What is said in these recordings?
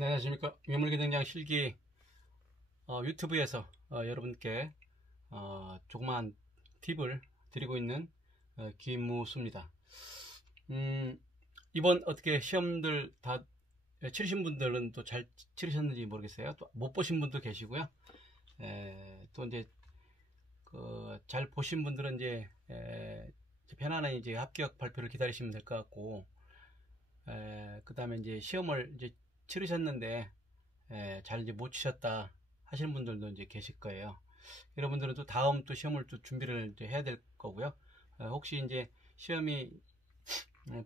네, 안녕하십니까. 유물기능장 실기 유튜브에서 여러분께 조그마한 팁을 드리고 있는 김무수입니다. 이번 어떻게 시험들 다 치르신 분들은 또 잘 치르셨는지 모르겠어요. 또 못 보신 분도 계시고요. 또 이제 잘 보신 분들은 이제 편안하게 이제 합격 발표를 기다리시면 될 것 같고, 그 다음에 이제 시험을 이제 치르셨는데 잘 이제 못 치셨다 하시는 분들도 이제 계실 거예요. 여러분들은 또 다음 또 시험을 또 준비를 이제 해야 될 거고요. 혹시 이제 시험이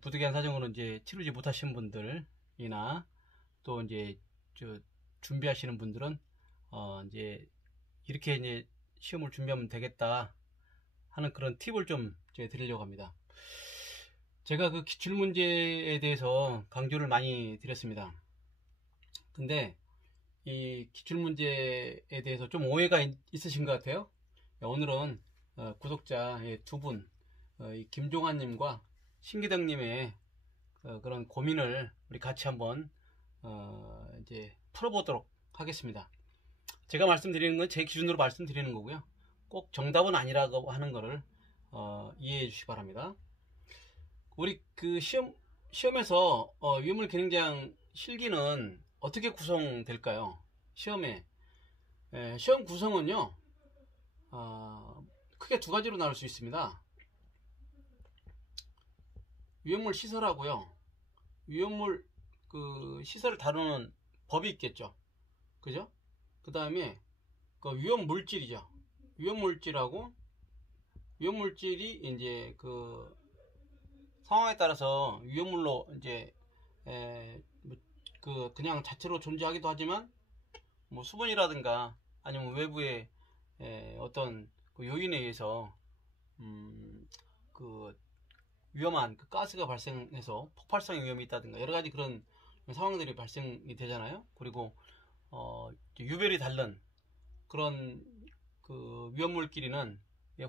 부득이한 사정으로 이제 치르지 못하신 분들이나 또 이제 준비하시는 분들은 이제 이렇게 이제 시험을 준비하면 되겠다 하는 그런 팁을 좀 드리려고 합니다. 제가 그 기출문제에 대해서 강조를 많이 드렸습니다. 근데 이 기출문제에 대해서 좀 오해가 있으신 것 같아요. 오늘은 구독자 두 분, 김종환님과 신기덕님의 그런 고민을 우리 같이 한번 이제 풀어보도록 하겠습니다. 제가 말씀드리는 건 제 기준으로 말씀드리는 거고요. 꼭 정답은 아니라고 하는 거를 이해해 주시기 바랍니다. 우리 그 시험에서 유물 기능장 실기는 어떻게 구성될까요? 시험 구성은요, 크게 두 가지로 나눌 수 있습니다. 위험물 시설하고요. 위험물 시설을 다루는 법이 있겠죠. 그죠? 그 다음에 위험 물질이죠. 위험 물질하고 위험 물질이 이제 상황에 따라서 위험물로 이제 그냥 자체로 존재하기도 하지만 뭐 수분이라든가 아니면 외부의 어떤 요인에 의해서 위험한 가스가 발생해서 폭발성의 위험이 있다든가 여러 가지 그런 상황들이 발생이 되잖아요. 그리고 유별이 다른 그런 위험물끼리는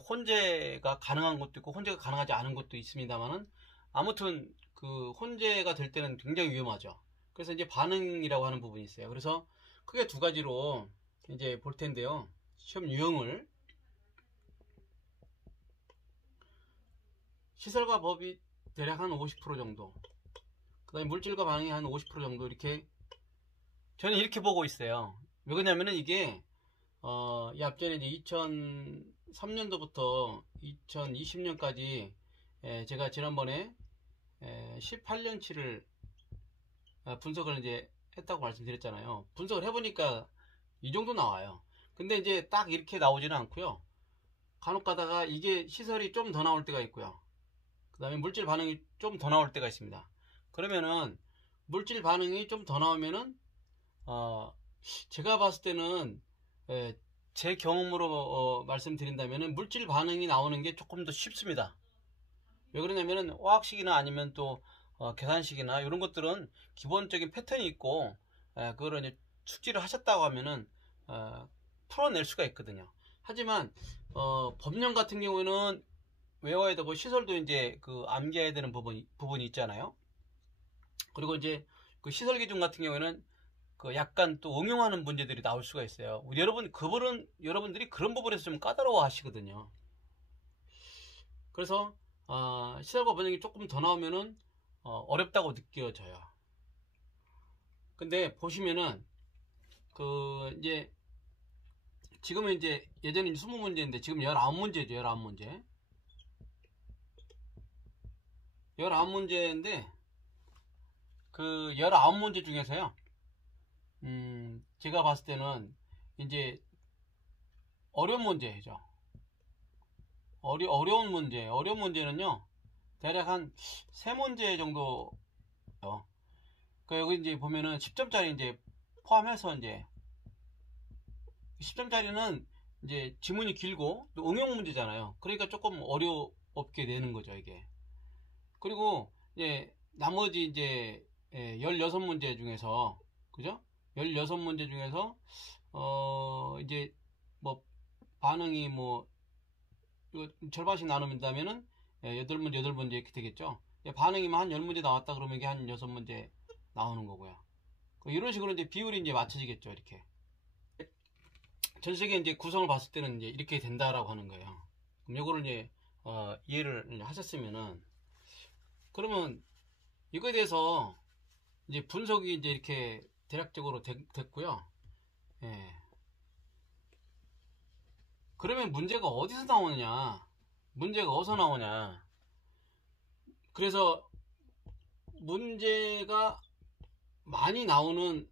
혼재가 가능한 것도 있고 혼재가 가능하지 않은 것도 있습니다만은 아무튼 혼재가 될 때는 굉장히 위험하죠. 그래서 이제 반응이라고 하는 부분이 있어요. 그래서 크게 두 가지로 이제 볼 텐데요. 시험 유형을 시설과 법이 대략 한 50% 정도, 그 다음에 물질과 반응이 한 50% 정도, 이렇게 저는 이렇게 보고 있어요. 왜 그러냐면은 이게 이 앞전에 이제 2003년도부터 2020년까지 제가 지난번에 18년치를 분석을 이제 했다고 말씀드렸잖아요. 분석을 해보니까 이 정도 나와요. 근데 이제 딱 이렇게 나오지는 않고요. 간혹 가다가 이게 시설이 좀 더 나올 때가 있고요. 그 다음에 물질 반응이 좀 더 나올 때가 있습니다. 그러면은 물질 반응이 좀 더 나오면은 제가 봤을 때는 제 경험으로 말씀드린다면은 물질 반응이 나오는 게 조금 더 쉽습니다. 왜 그러냐면은 화학식이나 아니면 또 계산식이나 이런 것들은 기본적인 패턴이 있고 그걸 이제 숙지를 하셨다고 하면은 풀어낼 수가 있거든요. 하지만 법령 같은 경우에는 외워야 되고 시설도 이제 암기해야 되는 부분이 있잖아요. 그리고 이제 시설 기준 같은 경우에는 약간 또 응용하는 문제들이 나올 수가 있어요. 여러분들이 그런 부분에서 좀 까다로워 하시거든요. 그래서 시설과 번역이 조금 더 나오면은 어렵다고 느껴져요. 근데 보시면은 이제 지금은 이제 예전에 20문제인데 지금 19문제죠. 19문제. 19문제인데 19문제 중에서요. 제가 봤을 때는 이제 어려운 문제죠. 어려운 문제는요. 대략 한 3문제 정도. 여기 이제 보면은 10점짜리 이제 포함해서 이제 10점짜리는 이제 지문이 길고 또 응용 문제잖아요. 그러니까 조금 어렵게 되는 거죠, 이게. 그리고 이제 나머지 이제 16문제 중에서, 그죠? 16문제 중에서 이제 뭐 반응이 뭐 이거 절반씩 나누면은 8문제 8문제 이렇게 되겠죠. 반응이면 한 10문제 나왔다 그러면 이게 한 6문제 나오는 거고요. 이런 식으로 이제 비율이 이제 맞춰지겠죠. 이렇게 전세계 이제 구성을 봤을 때는 이제 이렇게 된다라고 하는 거예요. 그럼 요거를 이제 이해를 하셨으면은, 그러면 이거에 대해서 이제 분석이 이제 이렇게 대략적으로 됐고요. 예. 그러면 문제가 어디서 나오느냐? 문제가 어디서 나오냐? 그래서 문제가 많이 나오는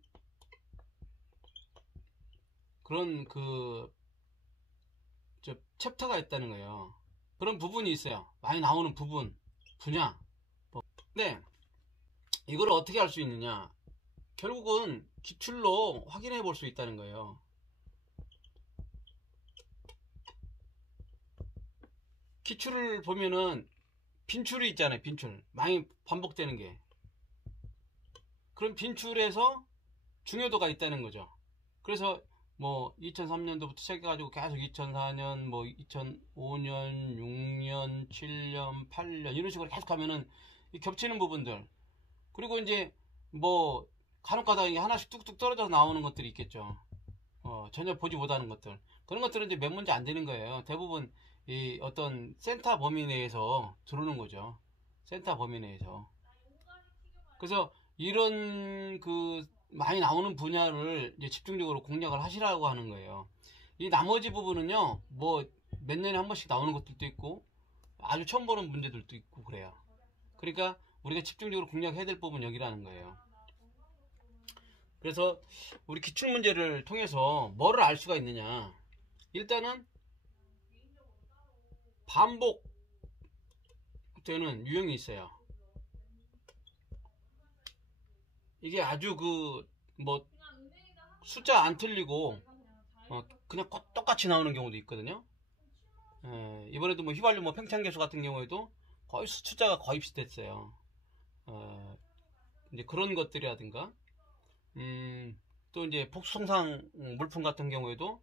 그런 챕터가 있다는 거예요. 그런 부분이 있어요. 많이 나오는 분야. 근데 이걸 어떻게 할 수 있느냐? 결국은 기출로 확인해 볼 수 있다는 거예요. 기출을 보면은 빈출이 있잖아요. 빈출. 많이 반복되는 게. 그럼 빈출에서 중요도가 있다는 거죠. 그래서 뭐 2003년도부터 시작해가지고 계속 2004년, 뭐 2005년, 6년, 7년, 8년 이런 식으로 계속 하면은 겹치는 부분들, 그리고 이제 뭐 간혹가다 하나씩 뚝뚝 떨어져서 나오는 것들이 있겠죠. 전혀 보지 못하는 것들, 그런 것들은 이제 몇 문제 안 되는 거예요. 대부분 이 어떤 센터 범위 내에서 들어오는 거죠. 센터 범위 내에서. 그래서 이런 많이 나오는 분야를 이제 집중적으로 공략을 하시라고 하는 거예요. 이 나머지 부분은요, 뭐 몇 년에 한 번씩 나오는 것들도 있고 아주 처음 보는 문제들도 있고 그래요. 그러니까 우리가 집중적으로 공략해야 될 부분은 여기라는 거예요. 그래서 우리 기출문제를 통해서 뭐를 알 수가 있느냐? 일단은 반복되는 유형이 있어요. 이게 아주 뭐 숫자 안 틀리고 그냥 똑같이 나오는 경우도 있거든요. 이번에도 뭐 휘발유 뭐 팽창계수 같은 경우에도 거의 숫자가 거의 비슷했어요. 이제 그런 것들이라든가, 또 이제 복수성상 물품 같은 경우에도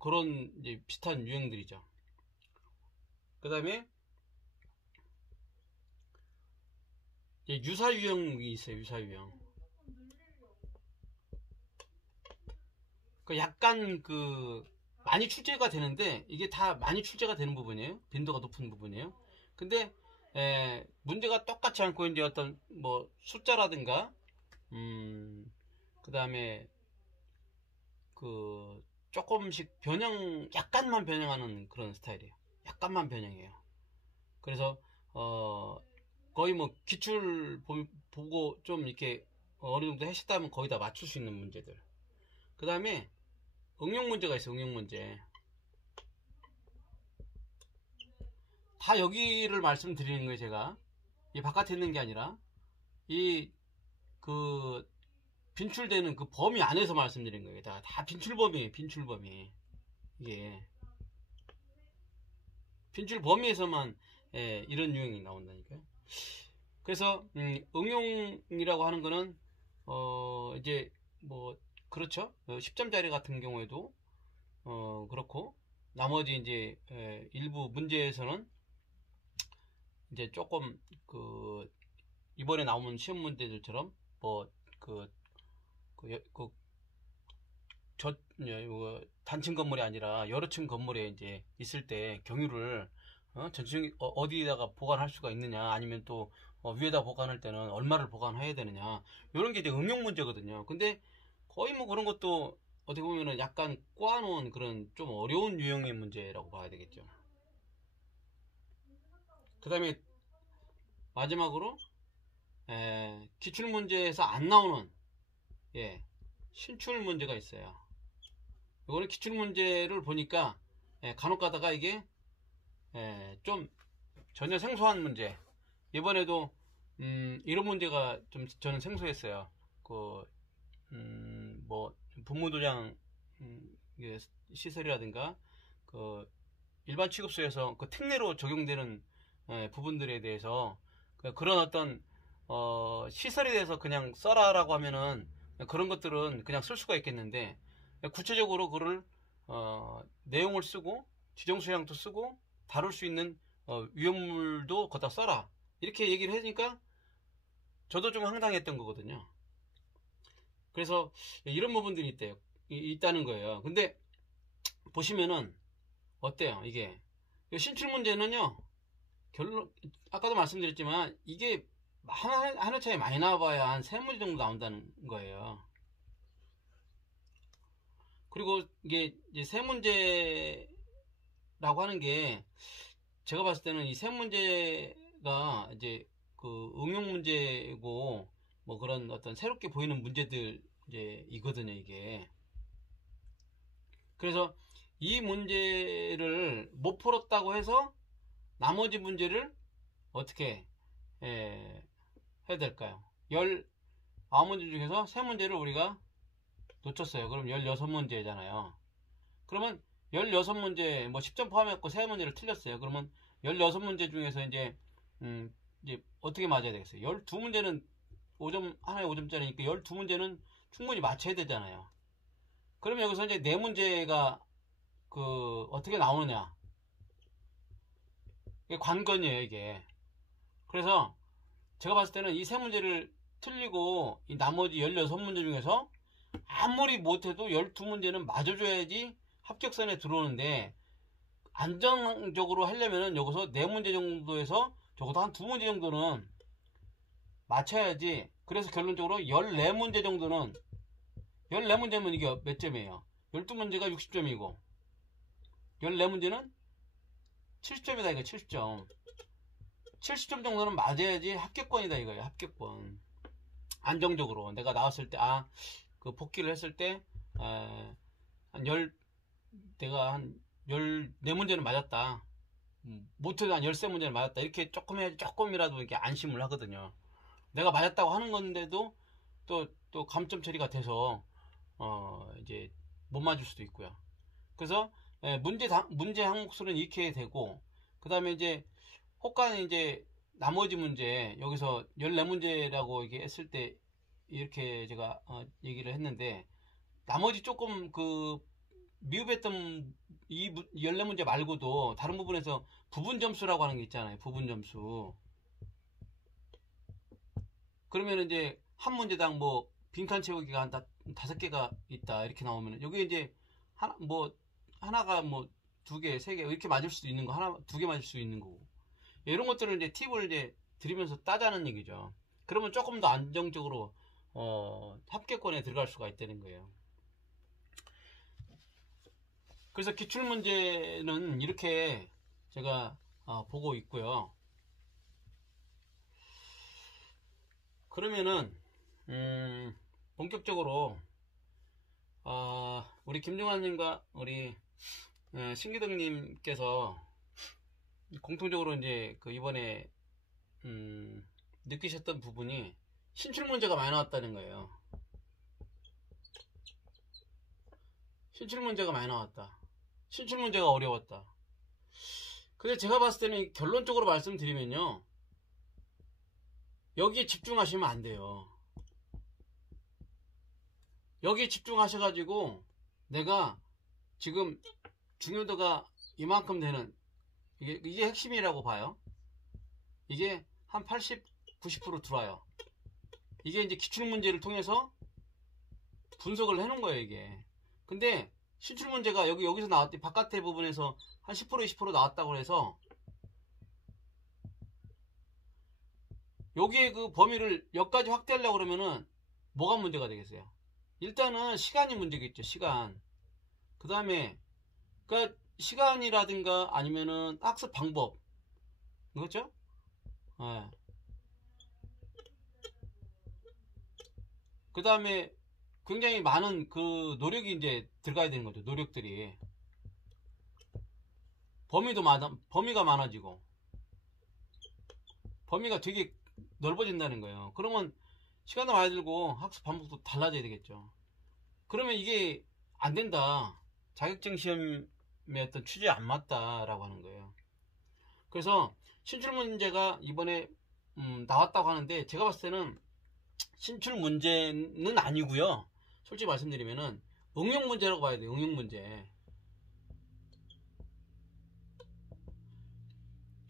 그런 이제 비슷한 유형들이죠. 그 다음에 유사유형이 있어요. 유사유형. 약간 많이 출제가 되는데 이게 다 많이 출제가 되는 부분이에요. 빈도가 높은 부분이에요. 근데 문제가 똑같지 않고 이제 어떤 뭐 숫자라든가, 그 다음에 조금씩 약간만 변형하는 그런 스타일이에요. 약간만 변형해요. 그래서 거의 뭐 기출 보고 좀 이렇게 어느 정도 하셨다면 거의 다 맞출 수 있는 문제들. 그 다음에 응용 문제가 있어요. 응용 문제. 다 여기를 말씀드리는 거예요. 제가 이 바깥에 있는 게 아니라 이 빈출되는 그 범위 안에서 말씀드린 거예요. 다 빈출 범위예요. 빈출 범위. 이게 빈출 범위에서만 이런 유형이 나온다니까요. 그래서 응용이라고 하는 거는 이제 뭐 그렇죠. 10점짜리 같은 경우에도 그렇고, 나머지 이제 일부 문제에서는 이제 조금 이번에 나오는 시험 문제들처럼 뭐 단층 건물이 아니라 여러 층 건물에 이제 있을 때 경유를 전층 어디다가 보관할 수가 있느냐, 아니면 또 위에다 보관할 때는 얼마를 보관해야 되느냐, 이런 게 이제 응용 문제거든요. 근데 거의 뭐 그런 것도 어떻게 보면은 약간 꼬아놓은 그런 좀 어려운 유형의 문제라고 봐야 되겠죠. 그 다음에 마지막으로 기출 문제에서 안 나오는 신출 문제가 있어요. 이거는 기출 문제를 보니까 간혹 가다가 이게 좀 전혀 생소한 문제. 이번에도 이런 문제가 좀 저는 생소했어요. 뭐 분무도장 시설이라든가 일반 취급소에서 특례로 적용되는 부분들에 대해서 그런 어떤 시설에 대해서 그냥 써라라고 하면은 그런 것들은 그냥 쓸 수가 있겠는데, 구체적으로 그를 내용을 쓰고 지정수량도 쓰고 다룰 수 있는 위험물도 거기다 써라 이렇게 얘기를 하니까 저도 좀 황당했던 거거든요. 그래서 이런 부분들이 있다는 거예요. 근데 보시면은 어때요? 이게 신출 문제는요, 결론, 아까도 말씀드렸지만 이게 하나 차이 많이 나와봐야 한 3문제 정도 나온다는 거예요. 그리고 이게 이제 3문제라고 하는 게 제가 봤을 때는 이 3문제가 이제 그 응용 문제고 뭐 그런 어떤 새롭게 보이는 문제들 이제 이거든요, 이게. 그래서 이 문제를 못 풀었다고 해서 나머지 문제를 어떻게 해야 될까요? 19문제 중에서 3문제를 우리가 놓쳤어요. 그럼 16문제잖아요. 그러면 16문제, 뭐 10점 포함했고 3문제를 틀렸어요. 그러면 16문제 중에서 이제 어떻게 맞아야 되겠어요? 12문제는 5점, 하나에 5점짜리니까 12문제는 충분히 맞춰야 되잖아요. 그러면 여기서 이제 4문제가 어떻게 나오느냐. 이게 관건이에요, 이게. 그래서 제가 봤을 때는 이 3문제를 틀리고 이 나머지 16문제 중에서 아무리 못해도 12문제는 맞아줘야지 합격선에 들어오는데, 안정적으로 하려면은 여기서 4문제 정도에서 적어도 한 2문제 정도는 맞춰야지. 그래서 결론적으로 14문제 정도는, 14문제면 이게 몇 점이에요? 12문제가 60점이고 14문제는 70점이다 이거. 70점 70점 정도는 맞아야지 합격권이다 이거예요. 합격권. 안정적으로 내가 나왔을 때 그 복귀를 했을 때 내가 한 14문제는 맞았다, 못해도 한 13문제는 맞았다, 이렇게 조금이라도 이렇게 안심을 하거든요. 내가 맞았다고 하는 건데도 또 감점 처리가 돼서 이제 못 맞을 수도 있고요. 그래서 문제 항목 수는 이렇게 되고, 그 다음에 이제 혹간 이제 나머지 문제, 여기서 14문제라고 이렇게 했을 때 이렇게 제가 얘기를 했는데, 나머지 조금 미흡했던 이 14문제 말고도 다른 부분에서 부분 점수라고 하는 게 있잖아요. 부분 점수. 그러면 이제 한 문제당 뭐 빈칸 채우기가 한 5개가 있다 이렇게 나오면 여기 이제 하나가 뭐 2개, 3개 이렇게 맞을 수도 있는 거, 하나, 2개 맞을 수 있는 거고, 이런 것들을 이제 팁을 이제 드리면서 따자는 얘기죠. 그러면 조금 더 안정적으로 합격권에 들어갈 수가 있다는 거예요. 그래서 기출문제는 이렇게 제가 보고 있고요. 그러면은 본격적으로 우리 김종환님과 우리 신기덕님께서 공통적으로 이제 이번에 느끼셨던 부분이 신출문제가 많이 나왔다는 거예요. 신출문제가 많이 나왔다. 신출문제가 어려웠다. 근데 제가 봤을 때는 결론적으로 말씀드리면요, 여기에 집중하시면 안 돼요. 여기에 집중하셔가지고 내가 지금 중요도가 이만큼 되는, 이게 핵심이라고 봐요. 이게 한 80, 90% 들어와요. 이게 이제 기출문제를 통해서 분석을 해놓은 거예요, 이게. 근데 신출문제가 여기서 나왔더니 바깥의 부분에서 한 10%, 20% 나왔다고 해서 여기에 그 범위를 여기까지 확대하려고 그러면은 뭐가 문제가 되겠어요? 일단은 시간이 문제겠죠, 시간. 그 다음에 그러니까 시간이라든가 아니면은 학습 방법, 그렇죠? 네. 그 다음에 굉장히 많은 노력이 이제 들어가야 되는 거죠. 노력들이. 범위가 많아지고 범위가 되게 넓어진다는 거예요. 그러면 시간도 많이 들고 학습 방법도 달라져야 되겠죠. 그러면 이게 안 된다, 자격증 시험의 어떤 취지에 안 맞다라고 하는 거예요. 그래서 신출 문제가 이번에 나왔다고 하는데, 제가 봤을 때는 신출 문제는 아니고요. 솔직히 말씀드리면은 응용 문제라고 봐야 돼요. 응용 문제.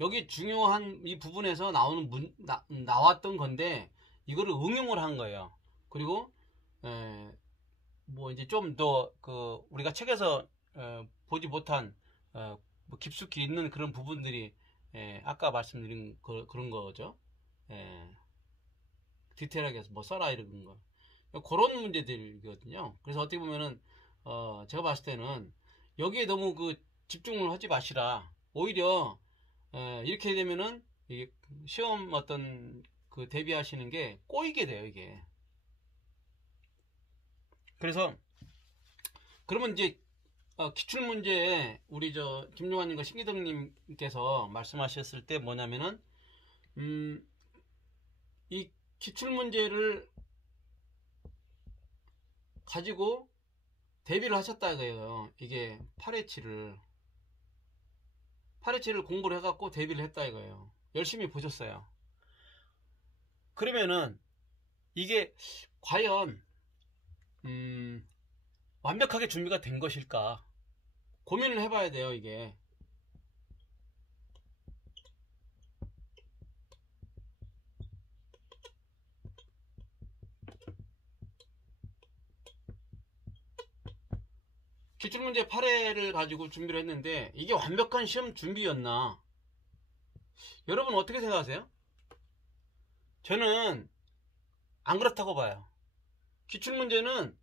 여기 중요한 이 부분에서 나왔던 건데, 이거를 응용을 한 거예요. 그리고 뭐 이제 좀 더 그 우리가 책에서 보지 못한 뭐 깊숙이 있는 그런 부분들이 아까 말씀드린 그런 거죠. 디테일하게 해서 뭐 써라 이런 거. 그런 문제들이거든요. 그래서 어떻게 보면은 제가 봤을 때는 여기에 너무 그 집중을 하지 마시라. 오히려 이렇게 되면은 이게 시험 어떤 그 대비하시는 게 꼬이게 돼요, 이게. 그래서 그러면 이제 기출문제에 우리 저 김용환님과 신기덕님께서 말씀하셨을 때 뭐냐면은 이 기출문제를 가지고 대비를 하셨다 이거예요. 이게 8H를 공부를 해갖고 대비를 했다 이거예요. 열심히 보셨어요. 그러면은 이게 과연 완벽하게 준비가 된 것일까 고민을 해봐야 돼요. 이게 기출문제 8회를 가지고 준비를 했는데 이게 완벽한 시험 준비였나? 여러분 어떻게 생각하세요? 저는 안 그렇다고 봐요. 기출문제를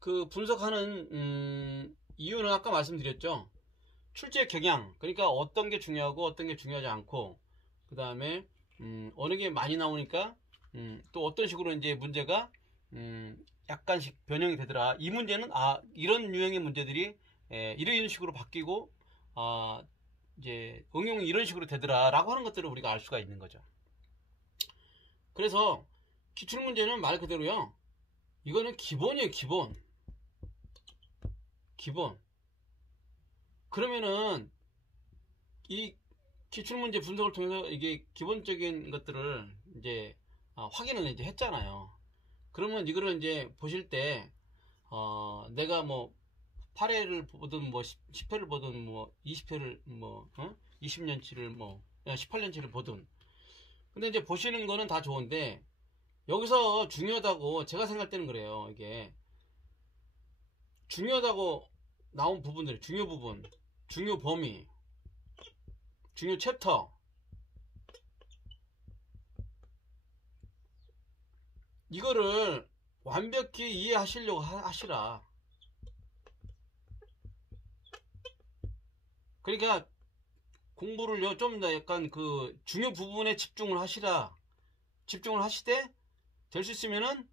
그 분석하는 이유는 아까 말씀드렸죠. 출제 경향, 그러니까 어떤 게 중요하고 어떤 게 중요하지 않고, 그 다음에 어느 게 많이 나오니까 또 어떤 식으로 이제 문제가 약간씩 변형이 되더라. 이 문제는 이런 유형의 문제들이 이런 식으로 바뀌고 이제 응용이 이런 식으로 되더라라고 하는 것들을 우리가 알 수가 있는 거죠. 그래서 기출문제는 말 그대로요. 이거는 기본이에요, 기본. 그러면은 이 기출문제 분석을 통해서 이게 기본적인 것들을 이제 확인을 이제 했잖아요. 그러면 이거를 이제 보실 때 내가 뭐 8회를 보든 뭐 10회를 보든 뭐 20회를 뭐 20년치를 뭐 18년치를 보든, 근데 이제 보시는 거는 다 좋은데 여기서 중요하다고 제가 생각할 때는 그래요. 이게 중요하다고 나온 부분들, 중요 부분, 중요 범위, 중요 챕터, 이거를 완벽히 이해하시려고 하시라. 그러니까 공부를요 좀 더 약간 그 중요 부분에 집중을 하시라. 집중을 하시되 될 수 있으면은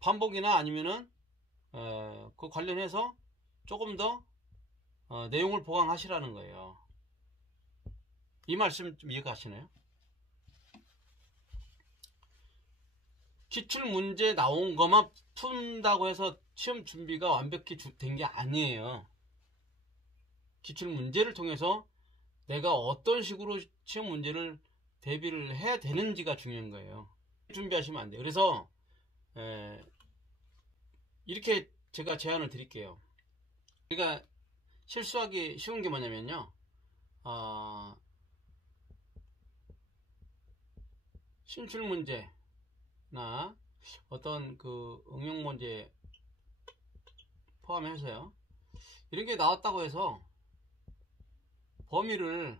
반복이나 아니면은 그 관련해서 조금 더 내용을 보강하시라는 거예요. 이 말씀 좀 이해가 가시나요? 기출 문제 나온 것만 푼다고 해서 시험 준비가 완벽히 된 게 아니에요. 기출 문제를 통해서 내가 어떤 식으로 시험 문제를 대비를 해야 되는지가 중요한 거예요. 준비하시면 안 돼요. 그래서 이렇게 제가 제안을 드릴게요. 우리가 실수하기 쉬운 게 뭐냐면요, 신출 문제나 어떤 그 응용 문제 포함해서요, 이런 게 나왔다고 해서 범위를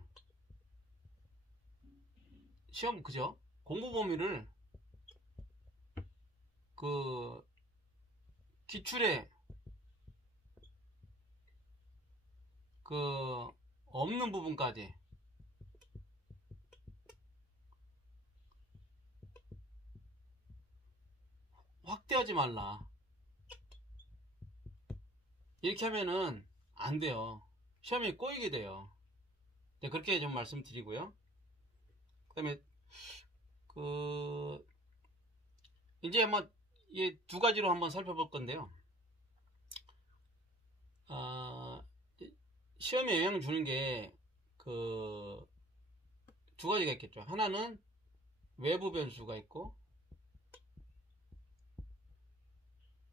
시험 그죠? 공부 범위를 그 기출에 그 없는 부분까지 확대하지 말라. 이렇게 하면은 안 돼요. 시험이 꼬이게 돼요. 네, 그렇게 좀 말씀드리고요. 그 다음에 이제 한번 이 두 가지로 한번 살펴볼 건데요. 시험에 영향을 주는 게 그 두 가지가 있겠죠. 하나는 외부 변수가 있고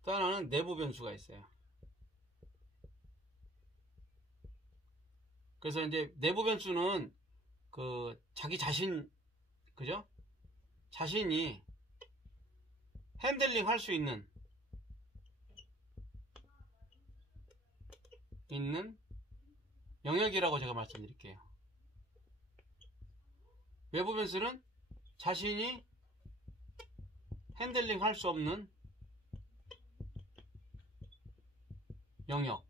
또 하나는 내부 변수가 있어요. 그래서 이제 내부 변수는 자기 자신, 그죠? 자신이 핸들링 할 수 있는 영역이라고 제가 말씀드릴게요. 외부 변수는 자신이 핸들링 할 수 없는 영역.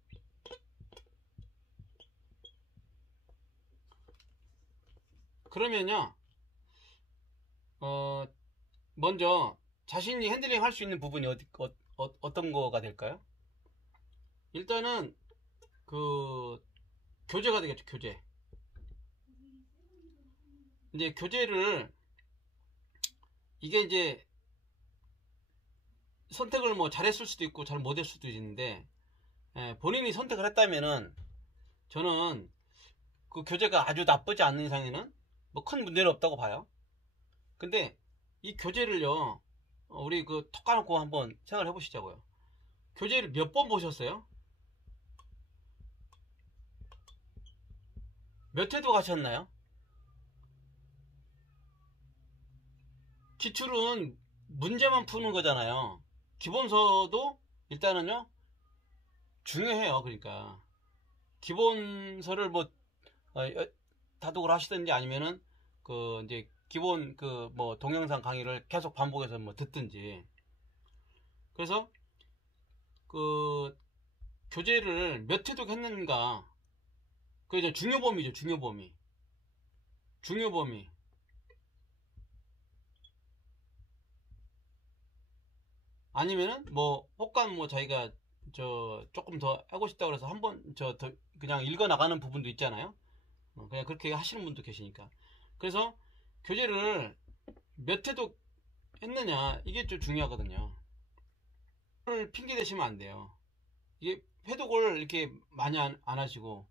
그러면요, 먼저 자신이 핸들링 할 수 있는 부분이 어떤 거가 될까요? 일단은 교재가 되겠죠. 교재. 이제 교재를, 이게 이제 선택을 뭐 잘했을 수도 있고 잘 못했을 수도 있는데, 본인이 선택을 했다면은 저는 그 교재가 아주 나쁘지 않는 이상에는 뭐 큰 문제는 없다고 봐요. 근데 이 교재를요, 우리 톡 까놓고 한번 생각을 해보시자고요. 교재를 몇 번 보셨어요? 몇 회도 가셨나요? 기출은 문제만 푸는 거잖아요. 기본서도 일단은요 중요해요. 그러니까 기본서를 뭐 다독을 하시든지 아니면은 이제 기본 뭐 동영상 강의를 계속 반복해서 뭐 듣든지. 그래서 교재를 몇 회독 했는가, 이제 중요범위죠. 중요범위. 아니면은 뭐 혹간 뭐 자기가 조금 더 하고 싶다고 그래서 한번 더 그냥 읽어 나가는 부분도 있잖아요. 그냥 그렇게 하시는 분도 계시니까. 그래서 교재를 몇 회독 했느냐, 이게 좀 중요하거든요. 핑계 대시면 안 돼요. 이게 회독을 이렇게 많이 안 하시고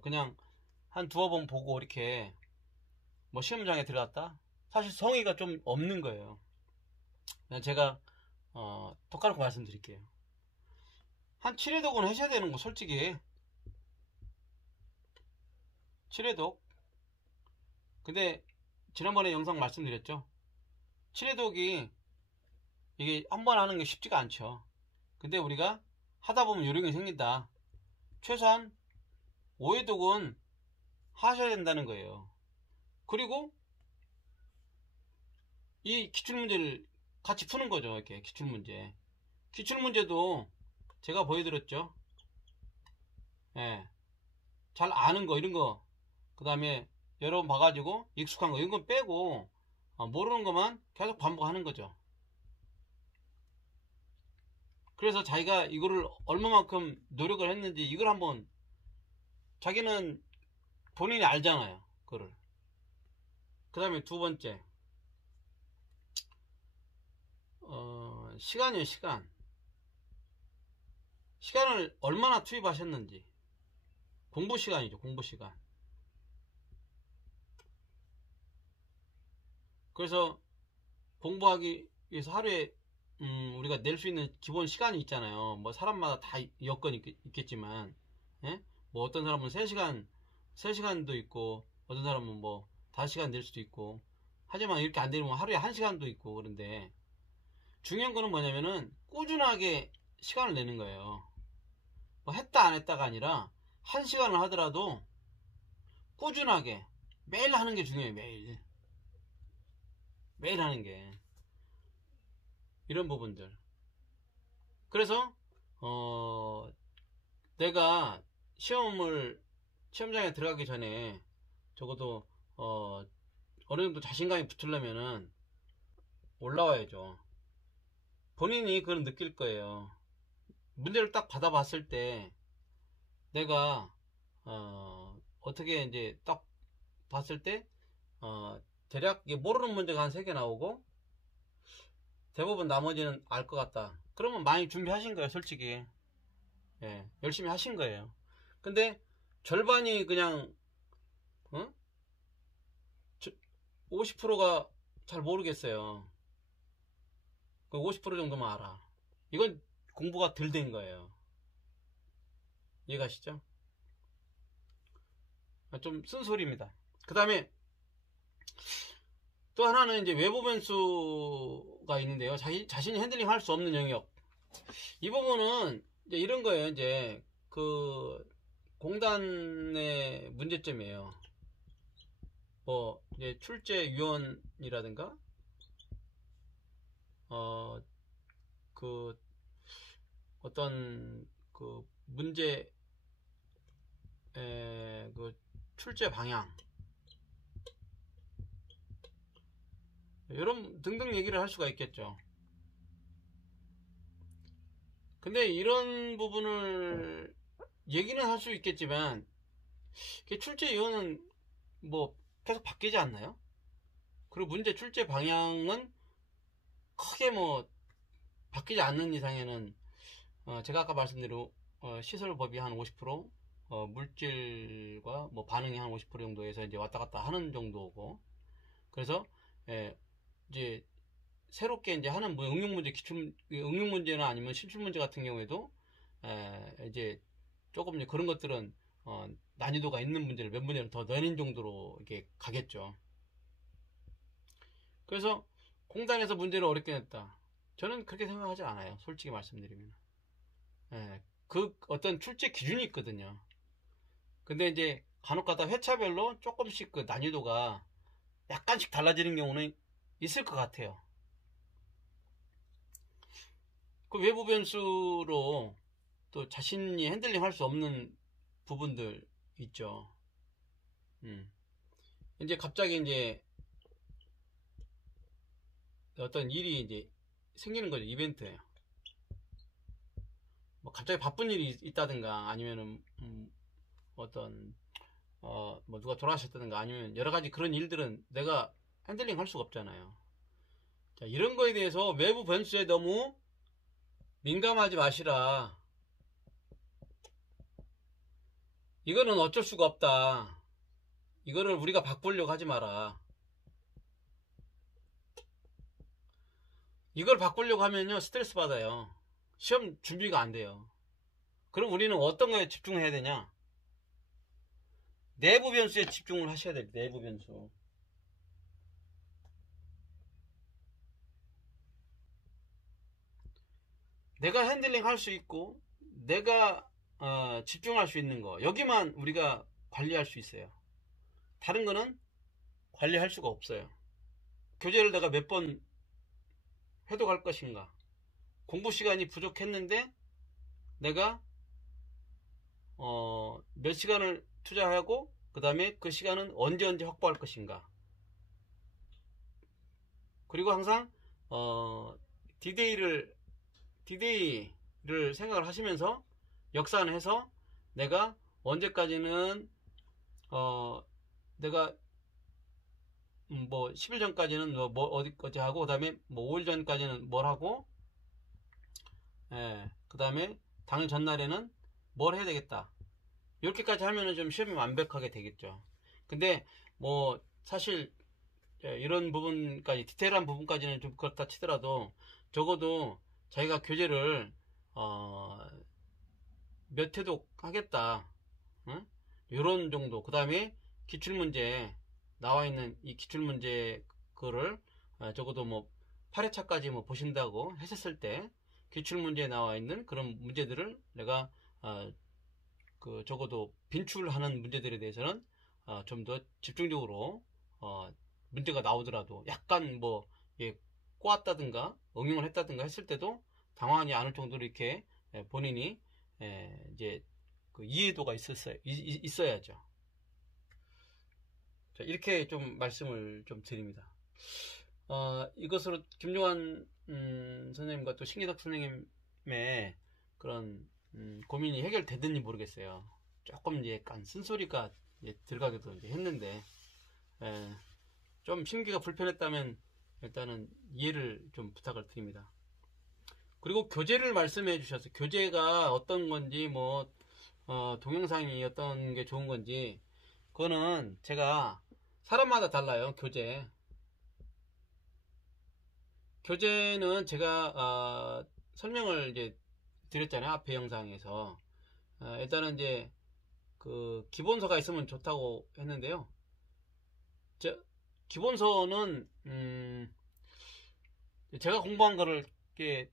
그냥 한 두어 번 보고 이렇게 뭐 시험장에 들어갔다, 사실 성의가 좀 없는 거예요. 그냥 제가 톡 까놓고 말씀드릴게요. 한 7회독은 하셔야 되는 거, 솔직히. 7회독. 근데 지난번에 영상 말씀드렸죠. 7회독이 이게 한번 하는 게 쉽지가 않죠. 근데 우리가 하다 보면 요령이 생긴다. 최소한 5회독은 하셔야 된다는 거예요. 그리고 이 기출문제를 같이 푸는 거죠. 이렇게 기출문제도 제가 보여드렸죠. 예. 잘 아는 거, 이런 거, 그 다음에 여러 번 봐가지고 익숙한 거, 이런 건 빼고 모르는 것만 계속 반복하는 거죠. 그래서 자기가 이거를 얼마만큼 노력을 했는지, 이걸 한번, 자기는 본인이 알잖아요. 그거를. 그 다음에 두 번째, 시간이에요. 시간을 얼마나 투입하셨는지. 공부 시간이죠. 공부 시간. 그래서 공부하기 위해서 하루에 우리가 낼 수 있는 기본 시간이 있잖아요. 뭐 사람마다 다 여건이 있겠지만, 예? 뭐 어떤 사람은 3시간도 있고, 어떤 사람은 뭐 5시간 낼 수도 있고. 하지만 이렇게 안 되면 하루에 1시간도 있고. 그런데 중요한 거는 뭐냐면은 꾸준하게 시간을 내는 거예요. 뭐 했다 안 했다가 아니라 1시간을 하더라도 꾸준하게 매일 하는 게 중요해요. 매일 하는 게. 이런 부분들. 그래서 내가 시험장에 들어가기 전에 적어도 어느 정도 자신감이 붙으려면은 올라와야죠. 본인이 그걸 느낄 거예요. 문제를 딱 받아봤을 때 내가 어떻게 이제 딱 봤을 때 대략 모르는 문제가 한 3개 나오고 대부분 나머지는 알 것 같다. 그러면 많이 준비하신 거예요. 솔직히. 예, 열심히 하신 거예요. 근데 절반이 그냥 50%가 잘 모르겠어요. 그 50% 정도만 알아. 이건 공부가 덜 된 거예요. 이해가시죠? 좀 쓴소리입니다. 그 다음에 또 하나는 이제 외부 변수가 있는데요. 자신이 핸들링 할 수 없는 영역. 이 부분은 이제 이런 거예요. 이제 그 공단의 문제점이에요. 뭐 이제 출제위원이라든가 그 어떤 그 문제 그 출제 방향 이런 등등 얘기를 할 수가 있겠죠. 근데 이런 부분을 얘기는 할 수 있겠지만 출제위원은 뭐 계속 바뀌지 않나요? 그리고 문제 출제 방향은 크게 뭐 바뀌지 않는 이상에는 제가 아까 말씀드린 시설법이 한 50%, 물질과 뭐 반응이 한 50% 정도에서 이제 왔다 갔다 하는 정도고, 그래서 이제 새롭게 이제 하는 뭐 응용 문제, 응용 문제나 아니면 실출 문제 같은 경우에도 이제 조금 이제 그런 것들은 난이도가 있는 문제를 몇 문제를 더 넣는 정도로 이렇게 가겠죠. 그래서 공단에서 문제를 어렵게 냈다. 저는 그렇게 생각하지 않아요. 솔직히 말씀드리면. 그 어떤 출제 기준이 있거든요. 근데 이제 간혹가다 회차별로 조금씩 그 난이도가 약간씩 달라지는 경우는 있을 것 같아요. 그 외부 변수로 또 자신이 핸들링 할 수 없는 부분들 있죠. 이제 갑자기 이제 어떤 일이 이제 생기는 거죠. 이벤트예요. 뭐 갑자기 바쁜 일이 있다든가 아니면은 어떤 뭐 누가 돌아가셨다든가 아니면 여러 가지 그런 일들은 내가 핸들링 할 수가 없잖아요. 자, 이런 거에 대해서 외부 변수에 너무 민감하지 마시라. 이거는 어쩔 수가 없다. 이거를 우리가 바꾸려고 하지 마라. 이걸 바꾸려고 하면요 스트레스 받아요. 시험 준비가 안 돼요. 그럼 우리는 어떤 거에 집중해야 되냐? 내부 변수에 집중을 하셔야 돼요. 내부 변수. 내가 핸들링 할 수 있고 내가 집중할 수 있는 거, 여기만 우리가 관리할 수 있어요. 다른 거는 관리할 수가 없어요. 교재를 내가 몇 번 해독할 것인가, 공부 시간이 부족했는데 내가 몇 시간을 투자하고 그 다음에 그 시간은 언제 확보할 것인가. 그리고 항상 디데이를 생각을 하시면서 역산을 해서 내가 언제까지는 내가 뭐 10일 전까지는 뭐 어디 하고 그 다음에 뭐 5일 전까지는 뭘 하고 그 다음에 당일 전날에는 뭘 해야 되겠다. 이렇게까지 하면은 좀 시험이 완벽하게 되겠죠. 근데 뭐 사실 이런 부분까지, 디테일한 부분까지는 좀 그렇다 치더라도 적어도 자기가 교재를 몇 회독 하겠다, 응? 이런 정도. 그 다음에 기출문제 나와 있는 이 기출문제 거를 적어도 뭐 8회차까지 뭐 보신다고 했었을 때 기출문제에 나와 있는 그런 문제들을 내가 그 적어도 빈출하는 문제들에 대해서는 좀 더 집중적으로 문제가 나오더라도 약간 뭐 꼬았다든가 응용을 했다든가 했을 때도 당황하지 않을 정도로 이렇게 본인이 이제 그 이해도가 있어야죠. 자, 이렇게 좀 말씀을 좀 드립니다. 이것으로 김용환 선생님과 또 신기덕 선생님의 그런 고민이 해결되든지 모르겠어요. 조금 이제 약간 쓴소리가 들어가기도 이제 했는데 좀 심기가 불편했다면 일단은 이해를 좀 부탁을 드립니다. 그리고 교재를 말씀해 주셔서 교재가 어떤 건지 뭐 동영상이 어떤 게 좋은 건지 그거는 제가 사람마다 달라요. 교재는 제가 설명을 이제 드렸잖아요. 앞에 영상에서 일단은 이제 그 기본서가 있으면 좋다고 했는데요. 저, 기본서는, 제가 공부한 거를 이렇게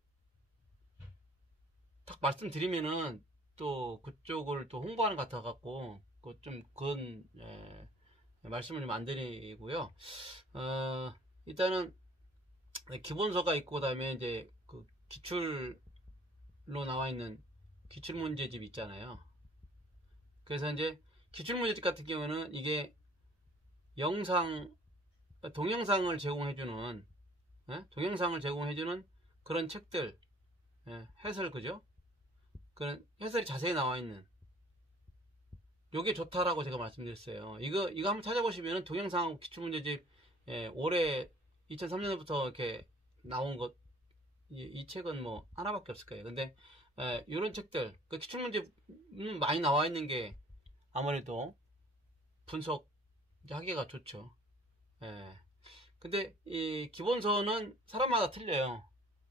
딱 말씀드리면은 또 그쪽을 또 홍보하는 것 같아갖고, 그건, 말씀을 좀 안 드리고요. 일단은, 기본서가 있고, 그 다음에 이제 그 기출로 나와 있는 기출문제집 있잖아요. 그래서 이제 기출문제집 같은 경우는 이게 동영상을 제공해주는, 동영상을 제공해주는 그런 책들, 해설, 그죠? 그런 해설이 자세히 나와 있는, 요게 좋다라고 제가 말씀드렸어요. 이거 한번 찾아보시면은 동영상 기출문제집, 올해 2003년부터 이렇게 나온 것, 이 책은 뭐 하나밖에 없을 거예요. 근데 이런 책들, 그 기출문제 많이 나와 있는 게 아무래도 분석하기가 좋죠. 근데 이 기본서는 사람마다 틀려요.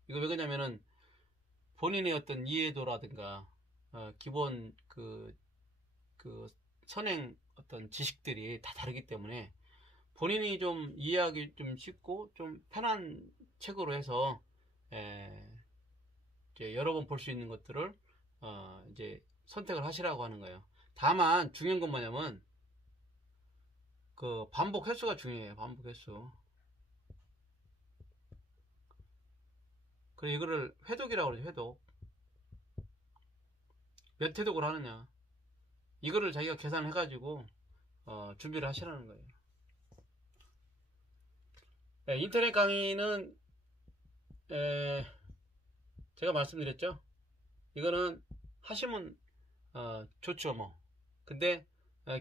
이거 왜 그러냐면은 본인의 어떤 이해도라든가 기본 그 선행 어떤 지식들이 다 다르기 때문에 본인이 좀 이해하기 좀 쉽고 좀 편한 책으로 해서 이제 여러 번 볼 수 있는 것들을 이제 선택을 하시라고 하는 거예요. 다만 중요한 건 뭐냐면 그 반복 횟수가 중요해요. 반복 횟수. 그리고 이거를 회독이라고 그러죠. 회독. 몇 회독을 하느냐. 이거를 자기가 계산해가지고 준비를 하시라는 거예요. 인터넷 강의는 제가 말씀드렸죠. 이거는 하시면 좋죠 뭐. 근데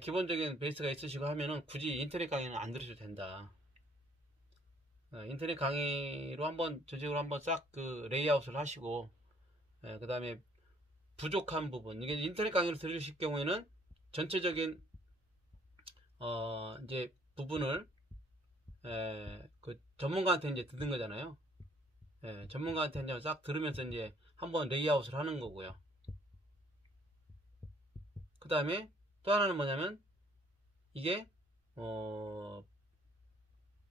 기본적인 베이스가 있으시고 하면은 굳이 인터넷 강의는 안 들으셔도 된다. 인터넷 강의로 한번 조직으로 한번 싹 그 레이아웃을 하시고 그 다음에 부족한 부분, 이게 인터넷 강의를 들으실 경우에는 전체적인 이제 부분을 그 전문가한테 이제 듣는 거잖아요. 전문가한테 이제 싹 들으면서 이제 한번 레이아웃을 하는 거고요. 그 다음에 또 하나는 뭐냐면 이게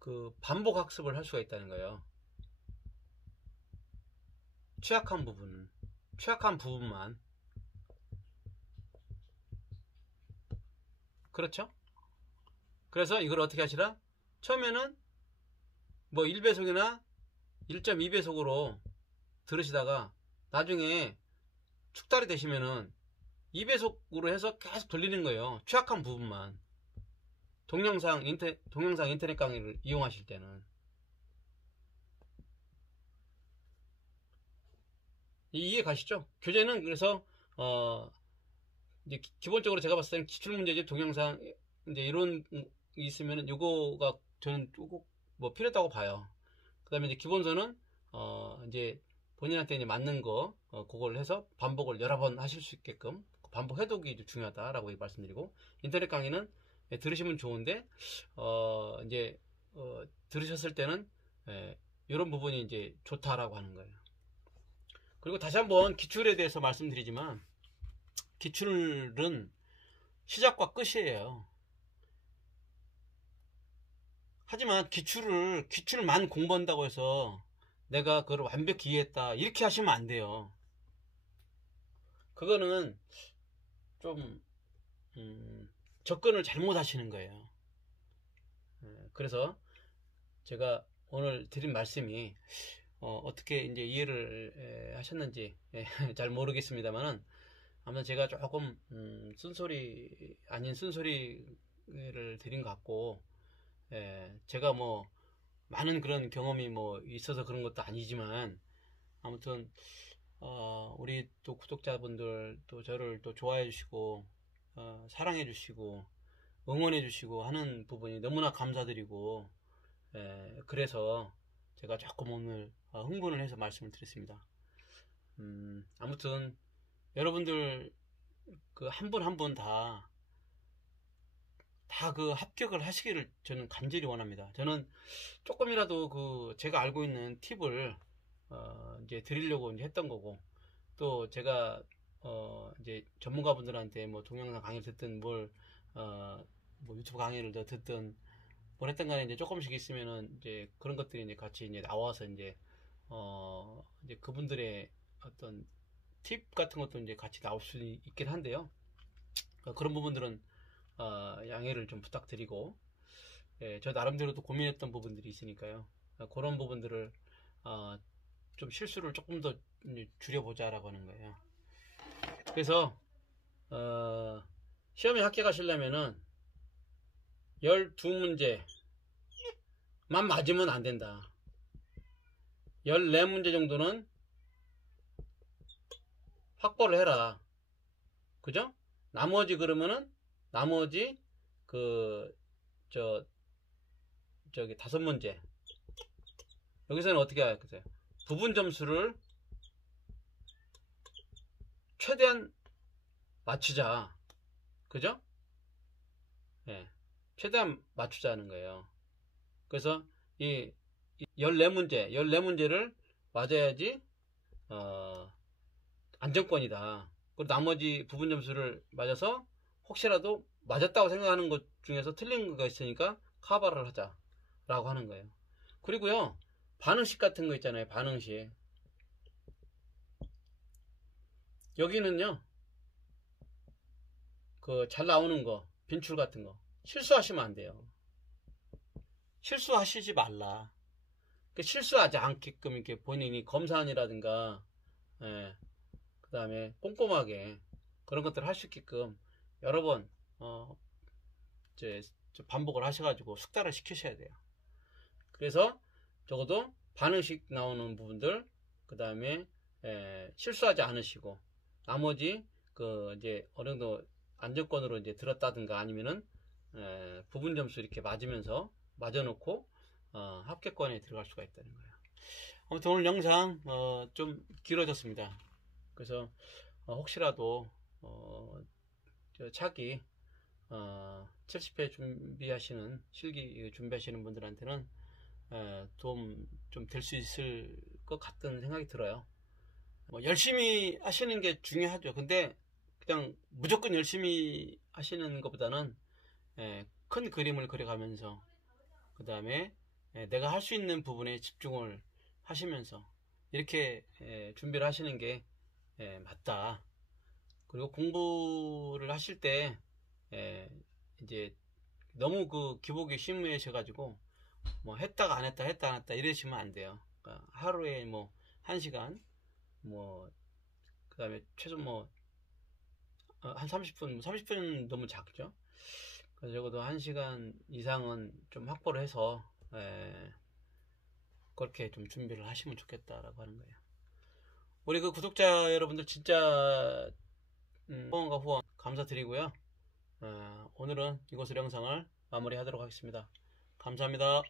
그 반복 학습을 할 수가 있다는 거예요. 취약한 부분만. 그렇죠? 그래서 이걸 어떻게 하시라? 처음에는 뭐 1배속이나 1.2배속으로 들으시다가 나중에 축달이 되시면은 2배속으로 해서 계속 돌리는 거예요. 취약한 부분만. 동영상 인터넷 강의를 이용하실 때는. 이해 가시죠? 교재는 그래서 이제 기본적으로 제가 봤을 때는 기출문제집, 동영상 이제 이런 있으면은 요거가 저는 꼭 뭐 필요하다고 봐요. 그 다음에 이제 기본서는 이제 본인한테 이제 맞는 거 그걸 해서 반복을 여러 번 하실 수 있게끔 반복 해독이 중요하다라고 말씀드리고, 인터넷 강의는 들으시면 좋은데 이제 들으셨을 때는 이런 부분이 이제 좋다라고 하는 거예요. 그리고 다시 한번 기출에 대해서 말씀드리지만 기출은 시작과 끝이에요. 하지만 기출만 공부한다고 해서 내가 그걸 완벽히 이해했다 이렇게 하시면 안 돼요. 그거는 좀 접근을 잘못 하시는 거예요. 그래서 제가 오늘 드린 말씀이 어떻게 이제 이해를 하셨는지 잘 모르겠습니다만은, 아무튼 제가 조금 쓴소리 아닌 쓴소리를 드린 것 같고, 제가 뭐 많은 그런 경험이 뭐 있어서 그런 것도 아니지만, 아무튼 우리 또 구독자분들 또 저를 또 좋아해 주시고 사랑해 주시고 응원해 주시고 하는 부분이 너무나 감사드리고, 그래서 제가 조금 오늘 흥분을 해서 말씀을 드렸습니다. 아무튼 여러분들 그 한 분 한 분 다 그 합격을 하시기를 저는 간절히 원합니다. 저는 조금이라도 그 제가 알고 있는 팁을 이제 드리려고 이제 했던 거고, 또 제가 이제 전문가분들한테 뭐 동영상 강의를 듣든 뭐 유튜브 강의를 더 듣든 뭘 했던 간에 이제 조금씩 있으면은 이제 그런 것들이 이제 같이 이제 나와서 이제 이제 그분들의 어떤 팁 같은 것도 이제 같이 나올 수 있긴 한데요. 그런 부분들은 양해를 좀 부탁드리고, 예, 저 나름대로도 고민했던 부분들이 있으니까요. 그런 부분들을 좀 실수를 조금 더 줄여보자라고 하는 거예요. 그래서 시험에 합격하시려면은 12문제만 맞으면 안 된다. 14문제 정도는 확보를 해라. 그죠? 나머지 그러면은 나머지 저기 5문제 여기서는 어떻게 하겠어요? 부분 점수를 최대한 맞추자. 그죠? 예. 최대한 맞추자는 거예요. 그래서 이 14문제를 맞아야지 안정권이다. 그리고 나머지 부분 점수를 맞아서 혹시라도 맞았다고 생각하는 것 중에서 틀린 거가 있으니까 커버를 하자 라고 하는 거예요. 그리고요, 반응식 같은 거 있잖아요. 반응식. 여기는요, 잘 나오는 거, 빈출 같은 거 실수하시면 안 돼요. 실수하시지 말라. 실수하지 않게끔 이렇게 본인이 검사안이라든가, 예, 그 다음에 꼼꼼하게 그런 것들을 할 수 있게끔 여러 번 이제 반복을 하셔가지고 숙달을 시키셔야 돼요. 그래서 적어도 반응식 나오는 부분들, 그 다음에 실수하지 않으시고, 나머지 이제 어느 정도 안정권으로 이제 들었다든가 아니면은 부분 점수 이렇게 맞아놓고 합격권에 들어갈 수가 있다는 거예요. 아무튼 오늘 영상 좀 길어졌습니다. 그래서 혹시라도 차기 70회 준비하시는 실기 준비하시는 분들한테는 도움 좀 될 수 있을 것 같다는 생각이 들어요. 열심히 하시는 게 중요하죠. 근데 그냥 무조건 열심히 하시는 것보다는 큰 그림을 그려가면서, 그 다음에 내가 할 수 있는 부분에 집중을 하시면서 이렇게 준비를 하시는 게 맞다. 그리고 공부를 하실 때 이제 너무 기복이 심해셔가지고 뭐 했다가 안 했다 했다 안 했다 이러시면 안 돼요. 그러니까 하루에 뭐 1시간 그 다음에 최소 한 30분 너무 작죠. 그래서 적어도 1시간 이상은 좀 확보를 해서 그렇게 좀 준비를 하시면 좋겠다라고 하는 거예요. 우리 구독자 여러분들 진짜 후원과 후원 감사드리고요. 오늘은 이것으로 영상을 마무리하도록 하겠습니다. 감사합니다.